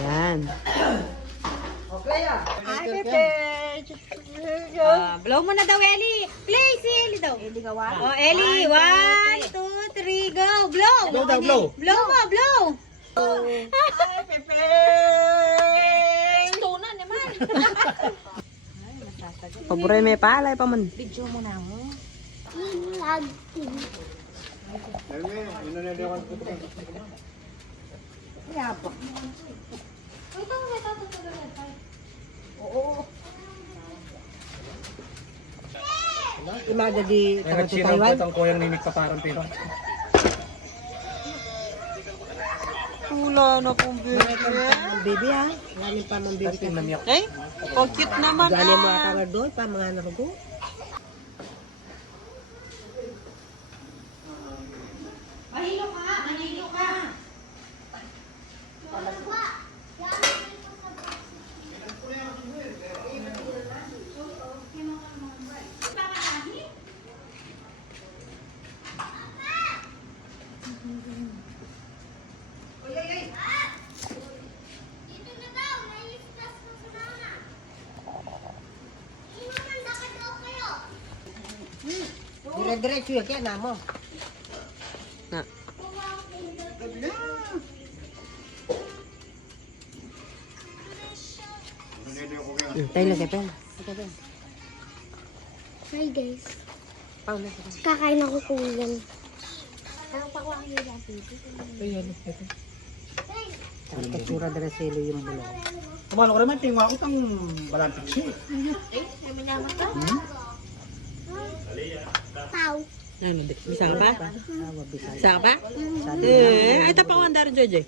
Yan. Ay, Pepe. Blow mo na daw, Ellie. Play si Ellie daw. Ellie gawa. Oh, Ellie. 1, 2, 3, go. Blow. Blow daw, blow. Blow mo, blow. Ay, Pepe. Tuna naman. Paboray may palay pa man. Video mo na mo. Yapa. Imaga di Kaya taga nagsinang Taiwan. po ang kuyang ninig pa parang pero. Wala na pong baby. Baby ha. Galing pa mong baby ka. Namiyak. Ay, cute naman Galing mo ata nga doon pa mga narugo. Mahilo ka, mahilo ka. Dire-diretso yun kaya na mo. Na. Tayo lang kayo. Hi guys. Paula. Kakain ako kulang. Ayan. Ang katsura na silo yung bulong. Tumalo ko naman, tingwa ko itong balantik siya. Pau. Ano, bisa ka pa? Awa, bisay. Bisa ka pa? Sabi Ay, tapawan dari Jojo.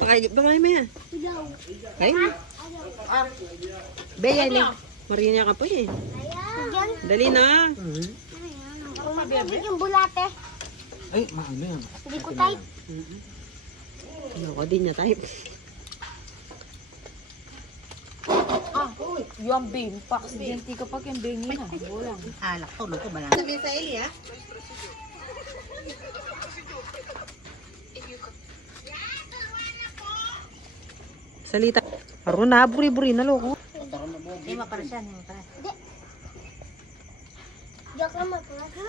Pakay mo yan. Ay, Beya ni. Marinya ka pa eh. Diyan. Dali na. Hindi yung bulate. Ay, maano yan. Hindi ko type. Ano ko din niya type. Yung bimpak. Hindi ka pag yung bingin na. Bulang. Alak to, luto ba lang? Sabi sa Ellie, ha? Salita. Aro na, buri-buri na loko. Hindi mapara siya, hindi mapara. Joke lang magpulat ha.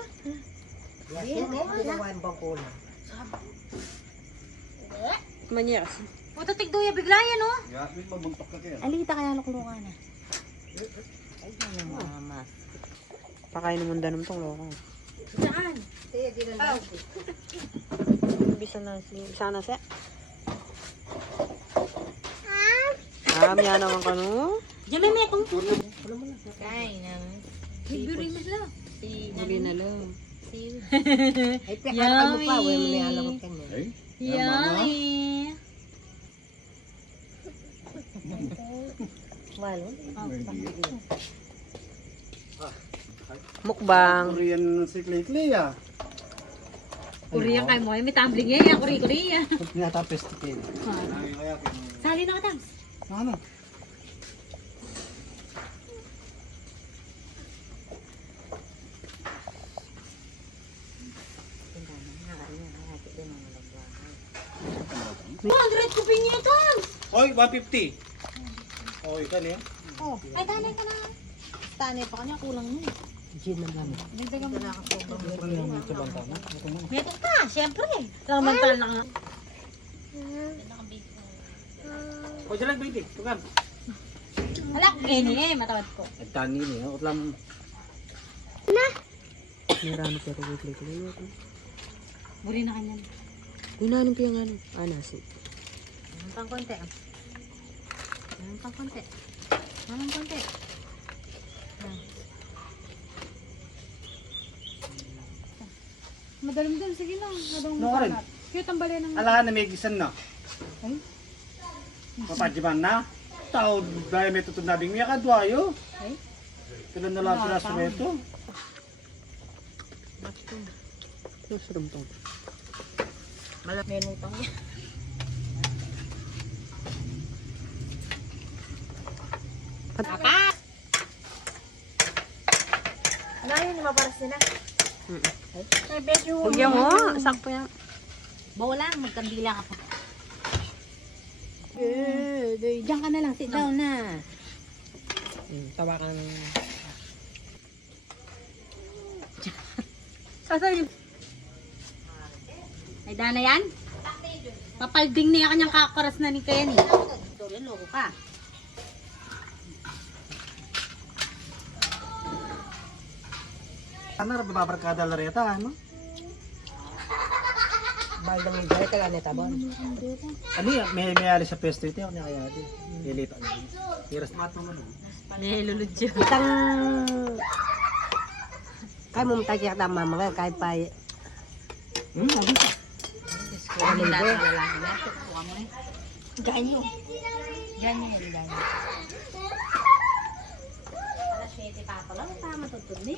Yan, ginawa yung bangkula. Manya kasi. Puta tigduya bigla yan, oh. Yasmin, mabuntok ka kaya. Alita kaya lukulungan na. Ay, mama. Pakain naman danom tong loko. Saan? Bisa na siya. Yan naman ka no. Diyan may metong. Kain na. Bibiri mo sila. Huli na lang. Ay, pekara mo pa. Huwag mo na alamot ka niya. Ay, Yummy. Malo. Mukbang. Korean si Clay ah. Korea kay mo. May tumbling yan. Korea. Pinatapes to kayo. Sali na ka, Tams. Ano? Oh, 100 ko niya, Tams. Oy, 150. Oy, kani. Oh, ay tanay ka na. Tanay pa kanya, kulang mo. Gin na namin. Nagdagan mo na ako. Ano yung ito banta na? Meron ka, syempre. Lamantal na nga. O, dyan lang, baby. Tugan. Hala, gini matawad ko. Nagtani niya. Ako lang. Marami pero kliklik. Buri na kanya. Uy, nanong piyang ano? Nasi. Naman pang konti. Naman pang konti. Naman konti. Madalim dun, sige lang. No ka rin. Cute ang balay ng... Alahan na may gisan na. Papadjiban na. Tao, dahil may tutun nabing miya kadwayo. Ay? Kailan na lang sila sa ito. Nasurum to. Menutang niya. Papa! Ano yun, maparas nila? Ay, bet yun. Huwag mo. Sakto yan. Bawa lang, magkandila ka pa. Yeah. Diyan ka na lang, sit down na. Tawa ka ng... Sasali. Ay, dana yan? Papalding na yung kanyang kakaras na ni Kenny. Sorry, loko ka. Ano, babarkada lareta, ano? Mahal ng hindi, kaya neta ba? Ano yan? May alis sa pesto ito, ano kaya ito? Lilita. Hiras mato mo, no? Nilulod siya. Itang... Kaya mo matagyak na mga kaya pa... Abi. Ano yung dati lalaki na? Tukuha mo eh. Ganyo. Ganyan, ganyan. Alas 7 pa pala, tama tutod ni.